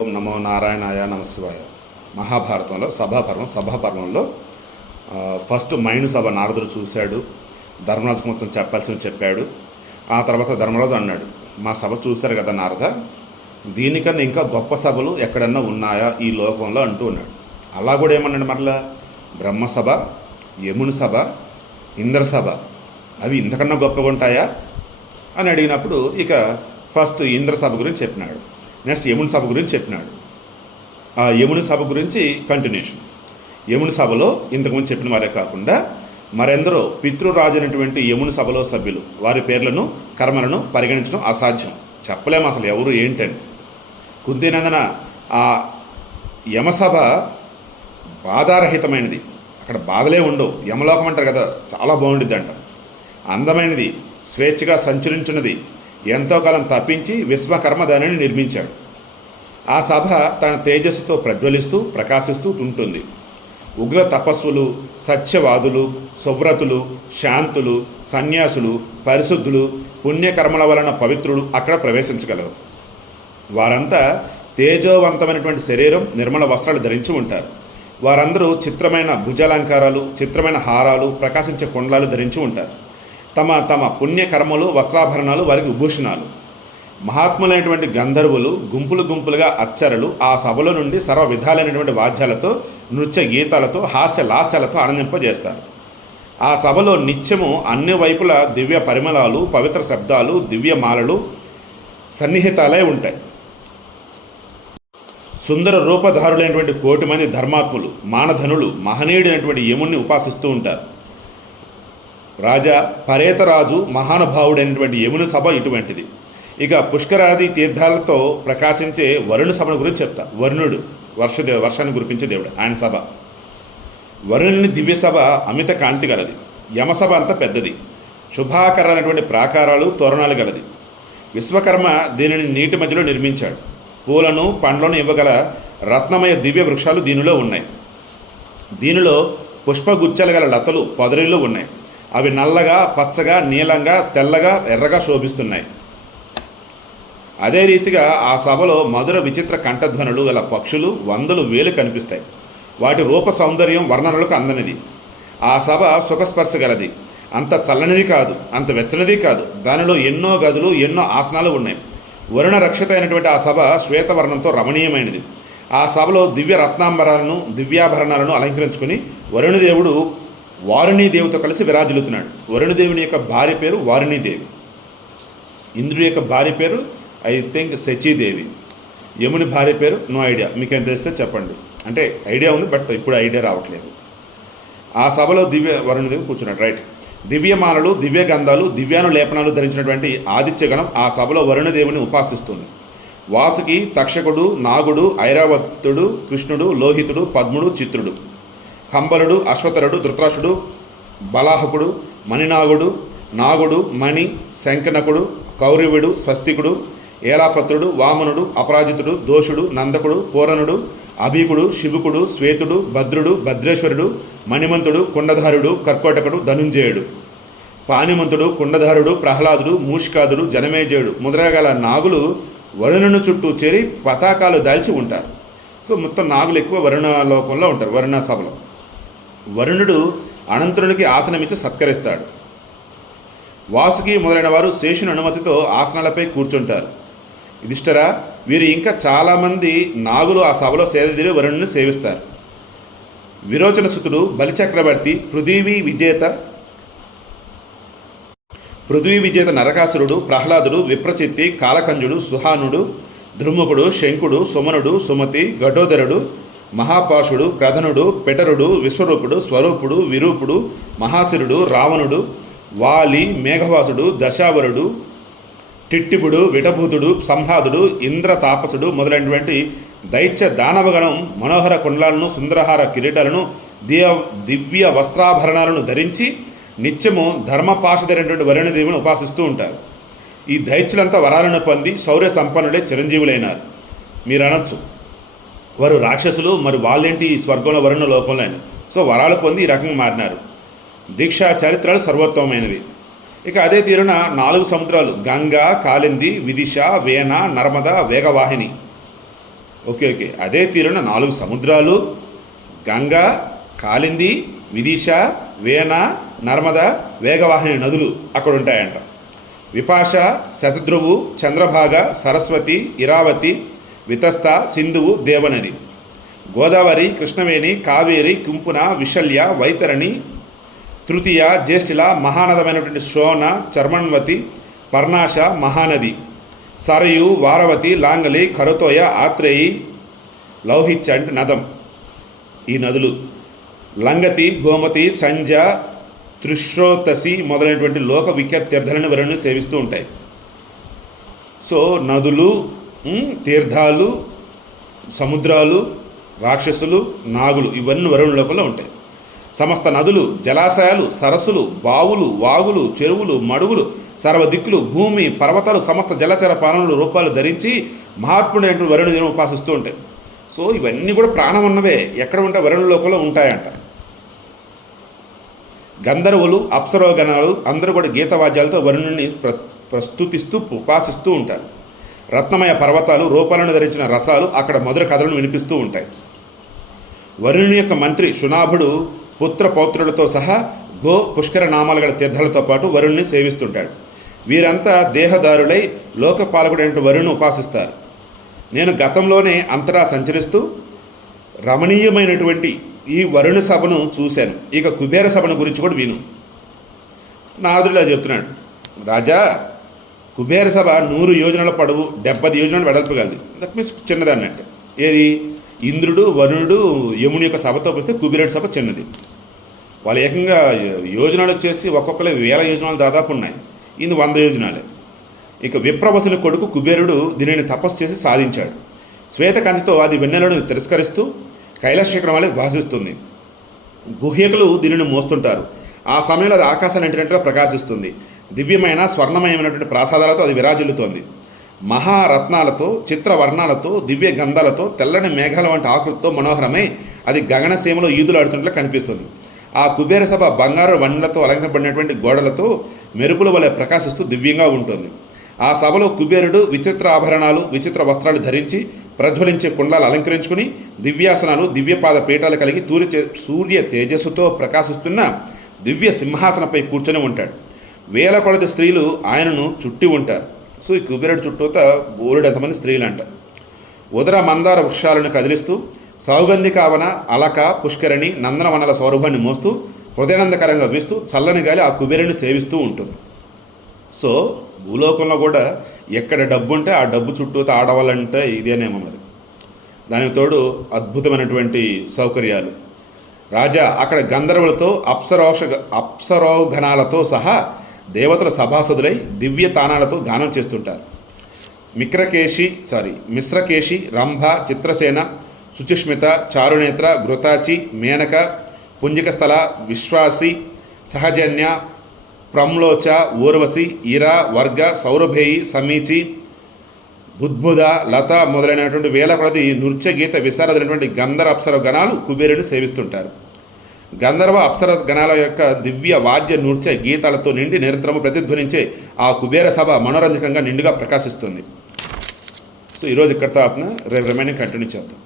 ఓం నమో నారాయణాయ నమశివాయ. మహాభారతంలో సభాపర్వంలో ఫస్ట్ మైను సభ నారదుడు చూశాడు. ధర్మరాజుకు మొత్తం చెప్పాల్సింది చెప్పాడు. ఆ తర్వాత ధర్మరాజు అన్నాడు, మా సభ చూశారు కదా నారద, దీనికన్నా ఇంకా గొప్ప సభలు ఎక్కడన్నా ఉన్నాయా ఈ లోకంలో అంటూ ఉన్నాడు. అలా కూడా ఏమన్నాడు మరలా, బ్రహ్మసభ, యముని సభ, ఇంద్రసభ అవి ఇంతకన్నా గొప్పగా ఉంటాయా అని అడిగినప్పుడు ఇక ఫస్ట్ ఇంద్రసభ గురించి చెప్పినాడు. నెక్స్ట్ యముని సభ గురించి చెప్పినాడు. ఆ యముని సభ గురించి కంటిన్యూషన్. యముని సభలో ఇంతకుముందు చెప్పిన వారే కాకుండా మరెందరో పితృరాజు అయినటువంటి యముని సభలో సభ్యులు, వారి పేర్లను కర్మలను పరిగణించడం అసాధ్యం, చెప్పలేము అసలు ఎవరు ఏంటని. కుంతినందన ఆ యమసభ బాధారహితమైనది, అక్కడ బాధలే ఉండవు. యమలోకం అంటారు కదా, చాలా బాగుండిద్ది అంట. అందమైనది, స్వేచ్ఛగా సంచరించున్నది, ఎంతో కాలం తప్పించి విశ్వకర్మ దానిని నిర్మించాడు. ఆ సభ తన తేజస్సుతో ప్రజ్వలిస్తూ ప్రకాశిస్తూ ఉంటుంది. ఉగ్ర తపస్సులు, సత్యవాదులు, సువ్రతులు, శాంతులు, సన్యాసులు, పరిశుద్ధులు, పుణ్యకర్మల వలన పవిత్రులు అక్కడ ప్రవేశించగలరు. వారంతా తేజోవంతమైనటువంటి శరీరం, నిర్మల వస్త్రాలు ధరించి ఉంటారు. వారందరూ చిత్రమైన భుజాలంకారాలు, చిత్రమైన హారాలు, ప్రకాశించే కుండలాలు ధరించి ఉంటారు. తమ తమ పుణ్యకర్మలు, వస్త్రాభరణాలు వారికి విభూషణాలు. మహాత్ములైనటువంటి గంధర్వులు గుంపులు గుంపులుగా అచ్చరులు ఆ సభలో నుండి సర్వ విధాలైనటువంటి వాద్యాలతో, నృత్య గీతాలతో, హాస్య లాస్యాలతో ఆనందింపజేస్తారు. ఆ సభలో నిత్యము అన్ని వైపుల దివ్య పరిమళాలు, పవిత్ర శబ్దాలు, దివ్యమాలలు సన్నిహితాలై ఉంటాయి. సుందర రూపధారులైనటువంటి 1,000,000 మంది ధర్మాత్ములు, మానధనులు మహనీయుడైనటువంటి యముణ్ణి ఉపాసిస్తూ ఉంటారు. రాజా పరేతరాజు మహానుభావుడైనటువంటి యముని సభ ఇటువంటిది. ఇక పుష్కరాది తీర్థాలతో ప్రకాశించే వరుణ సభను గురించి చెప్తా. వరుణుడు వర్షాన్ని కురిపించే దేవుడు, ఆయన సభ. వరుణుని దివ్య సభ అమిత కాంతి గలది. యమసభ అంత పెద్దది, శుభాకరాలైనటువంటి ప్రాకారాలు, తోరణాలు గలది. విశ్వకర్మ దీనిని నీటి మధ్యలో నిర్మించాడు. పూలను పండ్లను ఇవ్వగల రత్నమయ దివ్య వృక్షాలు దీనిలో ఉన్నాయి. దీనిలో పుష్పగుచ్చాలు గల లతలు, పొదరిల్లు ఉన్నాయి. అవి నల్లగా, పచ్చగా, నీలంగా, తెల్లగా, ఎర్రగా శోభిస్తున్నాయి. అదే రీతిగా ఆ సభలో మధుర విచిత్ర కంఠధ్వనులు గల పక్షులు 100,000 కనిపిస్తాయి. వాటి రూప సౌందర్యం వర్ణనలకు అందనిది. ఆ సభ సుఖస్పర్శ గలది. అంత చల్లనిది కాదు, అంత వెచ్చనిది కాదు. దానిలో ఎన్నో గదులు, ఎన్నో ఆసనాలు ఉన్నాయి. వరుణ రక్షిత అయినటువంటి ఆ సభ శ్వేతవర్ణంతో రమణీయమైనది. ఆ సభలో దివ్య రత్నాంబరాలను, దివ్యాభరణాలను అలంకరించుకుని వరుణదేవుడు వారుణీదేవితో కలిసి విరాజిల్లుతున్నాడు. వరుణదేవుని యొక్క భార్య పేరు వారుణీదేవి. ఇంద్రుడి యొక్క భార్య పేరు ఐ థింక్ శచీదేవి. యముని భార్య పేరు నో ఐడియా, మీకేం తెలిస్తే చెప్పండి. అంటే ఐడియా ఉంది, బట్ ఇప్పుడు ఐడియా రావట్లేదు. ఆ సభలో వరుణదేవి కూర్చున్నాడు. రైట్. దివ్యమాలలు, దివ్య గంధాలు, దివ్యాను లేపనాలు ధరించినటువంటి ఆదిత్యగణం ఆ సభలో వరుణదేవుని ఉపాసిస్తుంది. వాసుకి, తక్షకుడు, నాగుడు, ఐరావతుడు, కృష్ణుడు, లోహితుడు, పద్ముడు, చిత్రుడు, కంబలుడు, అశ్వతరుడు, ధృతరాష్ట్రుడు, బలాహకుడు, మణినాగుడు, నాగుడు, మణి, శంకనకుడు, కౌరవుడు, స్వస్తికుడు, ఏలాపత్రుడు, వామనుడు, అపరాజితుడు, దోషుడు, నందకుడు, పూరణుడు, అభికుడు, శివుకుడు, శ్వేతుడు, భద్రుడు, భద్రేశ్వరుడు, మణిమంతుడు, కుండధారుడు, కర్కోటకుడు, ధనుంజయుడు, పానిమంతుడు, కుండధారుడు, ప్రహ్లాదుడు, మూషికాదుడు, జనమేజయుడు ముద్రగల నాగులు వరుణుని చుట్టూ చేరి పతాకాలు దాల్చి ఉంటారు. సో మొత్తం నాగులు ఎక్కువ వరుణలోకంలో ఉంటారు, వరుణ సభలో. వరుణుడు అనంతునికి ఆసనమిచ్చి సత్కరిస్తాడు. వాసుకి మొదలైన వారు శేషుని అనుమతితో ఆసనాలపై కూర్చుంటారు. యుధిష్ఠిరా, వీరు ఇంకా చాలామంది నాగులు ఆ సభలో సేదతీరి వరుణుని సేవిస్తారు. విరోచనసుతుడు, బలిచక్రవర్తి, పృథ్వీ విజేత నరకాసురుడు, ప్రహ్లాదుడు, విప్రచిత్తి, కాలకంజుడు, సుహానుడు, ధృముకుడు, శంకుడు, సుమనుడు, సుమతి, ఘటోదరుడు, మహాపాషుడు, క్రధనుడు, పెటరుడు, విశ్వరూపుడు, స్వరూపుడు, విరూపుడు, మహాశిరుడు, రావణుడు, వాలి, మేఘవాసుడు, దశావరుడు, టిట్టిపుడు, విటభూతుడు, సంహాదుడు, ఇంద్ర తాపసుడు మొదలైనటువంటి దైత్య దానవగణం మనోహర కుండలాలను, సుందరహార కిరీటాలను, దివ్య వస్త్రాభరణాలను ధరించి నిత్యము ధర్మపాశధరైనటువంటి వరుణదేవిని ఉపాసిస్తూ ఉంటారు. ఈ దైత్యులంతా వరాలను పొంది శౌర్య సంపన్నులే చిరంజీవులైనారు. మీరు అనొచ్చు, వారు రాక్షసులు, మరి వాళ్ళేంటి ఈ స్వర్గంలో వరుణ లోకంలో అయినా. సో వరాలు పొంది ఈ రకంగా మారినారు. దీక్షా చరిత్రలు సర్వోత్తమైనవి. ఇక అదే తీరున 4 సముద్రాలు గంగా, కాళింది, విదిశ, వేణ, నర్మద, వేగవాహిని ఓకే, అదే తీరున 4 సముద్రాలు, గంగా, కాళింది, విదిశ, వేణ, నర్మద, వేగవాహిని నదులు అక్కడ ఉంటాయంట. విపాశ, శతద్రువు, చంద్రభాగ, సరస్వతి, ఇరావతి, వితస్త, సింధువు, దేవనది, గోదావరి, కృష్ణవేణి, కావేరి, కుంపున, విశల్య, వైతరణి, తృతీయ, జ్యేష్ఠిల, మహానదమైనటువంటి శోణ, చర్మణవతి, పర్ణాశ, మహానది, సరయు, వారవతి, లాంగలి, కరుతోయ, ఆత్రేయి, లౌహిత్య అంటే నదం. ఈ నదులు లంగతి, గోమతి, సంజ, త్రిశ్రోతసి మొదలైనటువంటి లోక విఖ్యాత తీర్థాలను వరుణుని సేవిస్తూ ఉంటాయి. సో నదులు, తీర్థాలు, సముద్రాలు, రాక్షసులు, నాగులు ఇవన్నీ వరుణుల లోపల ఉంటాయి. సమస్త నదులు, జలాశయాలు, సరస్సులు, బావులు, వాగులు, చెరువులు, మడుగులు, సర్వదిక్కులు, భూమి, పర్వతాలు సమస్త జలచర ప్రాణులు రూపాలు ధరించి మహాత్ముడైనటువంటి వరుణుని ఉపాసిస్తూ ఉంటాయి. సో ఇవన్నీ కూడా ప్రాణం ఉన్నవే, ఎక్కడ ఉంటే వరుణుల లోపల ఉంటాయంట. గంధర్వులు, అప్సరోగణాలు అందరూ కూడా గీతవాద్యాలతో వరుణుని ప్రస్తుతిస్తూ ఉపాసిస్తూ ఉంటారు. రత్నమయ పర్వతాలు, రూపాలను ధరించిన రసాలు అక్కడ మధుర కథలను వినిపిస్తూ ఉంటాయి. వరుణుని యొక్క మంత్రి శునాభుడు పుత్ర పౌత్రులతో సహా గో, పుష్కర నామాలు గల తీర్థాలతో పాటు వరుణుని సేవిస్తుంటాడు. వీరంతా దేహదారులై లోకపాలకుడైన వరుణుని ఉపాసిస్తారు. నేను గతంలోనే అంతటా సంచరిస్తూ రమణీయమైనటువంటి ఈ వరుణ సభను చూశాను. ఇక కుబేర సభను గురించి కూడా విను. నారదుడిలా చెప్తున్నాడు, రాజా, కుబేర సభ 100 యోజనాల పొడవు, 70 యోజనాలు వెడల్పు కలది. దట్ మీన్స్ చిన్నది అన్నట్టు. ఏది? ఇంద్రుడు, వరుణుడు, యముని యొక్క సభతో పోస్తే కుబేరుడి సభ చిన్నది. వాళ్ళు ఏకంగా యోజనాలు వచ్చేసి ఒక్కొక్కరు 1000 యోజనాలు దాదాపు ఉన్నాయి. ఇది 100 యోజనాలే. ఇక విప్రవసుని కొడుకు కుబేరుడు దీనిని తపస్సు చేసి సాధించాడు. శ్వేతకాంతితో అది వెన్నెలను తిరస్కరిస్తూ కైలాస శిఖరం వల్ల భాషిస్తుంది. గుహ్యకులు దీనిని మోస్తుంటారు. ఆ సమయంలో అది ఆకాశాన్ని అంటినట్టుగా ప్రకాశిస్తుంది. దివ్యమైన స్వర్ణమయమైనటువంటి ప్రాసాదాలతో అది విరాజిల్లుతోంది. మహారత్నాలతో, చిత్రవర్ణాలతో, దివ్య గంధాలతో, తెల్లని మేఘాల వంటి ఆకృతితో మనోహరమై అది గగనసీమలో ఈదులాడుతున్నట్లు కనిపిస్తుంది. ఆ కుబేర సభ బంగారు వన్నెలతో అలంకరింపబడినటువంటి గోడలతో మెరుపుల వలె ప్రకాశిస్తూ దివ్యంగా ఉంటుంది. ఆ సభలో కుబేరుడు విచిత్ర ఆభరణాలు, విచిత్ర వస్త్రాలు ధరించి ప్రజ్వలించే కుండాలు అలంకరించుకుని దివ్యాసనాలు, దివ్యపాద పీఠాలు కలిగి సూర్య తేజస్సుతో ప్రకాశిస్తున్న దివ్య సింహాసనపై కూర్చొని ఉంటాడు. 1000 కొలది స్త్రీలు ఆయనను చుట్టి ఉంటారు. సో ఈ కుబేరుడు చుట్టూత బోలెడంతమంది స్త్రీలు అంట. ఉదర మందార వృక్షాలను కదిలిస్తూ సౌగంధికావన, అలక, పుష్కరిణి, నందనవనాల సౌరభాన్ని మోస్తూ హృదయానందకరంగా వీస్తూ చల్లని గాలి ఆ కుబేరుని సేవిస్తూ ఉంటుంది. సో భూలోకంలో కూడా ఎక్కడ డబ్బు ఉంటే ఆ డబ్బు చుట్టూతో ఆడవాలంటే ఇదేనేమో మరి. దానికి తోడు అద్భుతమైనటువంటి సౌకర్యాలు. రాజా, అక్కడ గంధర్వులతో అప్సరోగణాలతో సహా దేవతల సభాసదులై దివ్య తానాలతో గానం చేస్తుంటారు. మిశ్రకేశి, రంభ, చిత్రసేన, శుచిస్మిత, చారునేత్ర, ఘృతాచి, మేనక, పుంజికస్థల, విశ్వాసి, సహజన్య, ప్రమ్లోచ, ఊర్వశి, ఇర, వర్గ, సౌరభేయి, సమీచి, బుద్భుద, లత మొదలైనటువంటి 1000 కొలది నృత్య గీత విశారదైనటువంటి గంధర్వ అప్సర గణాలు కుబేరుని సేవిస్తుంటారు. గంధర్వ అప్సర గణాల యొక్క దివ్య వాద్య నృత్య గీతాలతో నిండి నిరంతరము ప్రతిధ్వనించే ఆ కుబేర సభ మనోరంజకంగా నిండుగా ప్రకాశిస్తుంది. సో ఈరోజు ఇక్కడితో రేపు రిమైనింగ్ కంటిన్యూ చేద్దాం.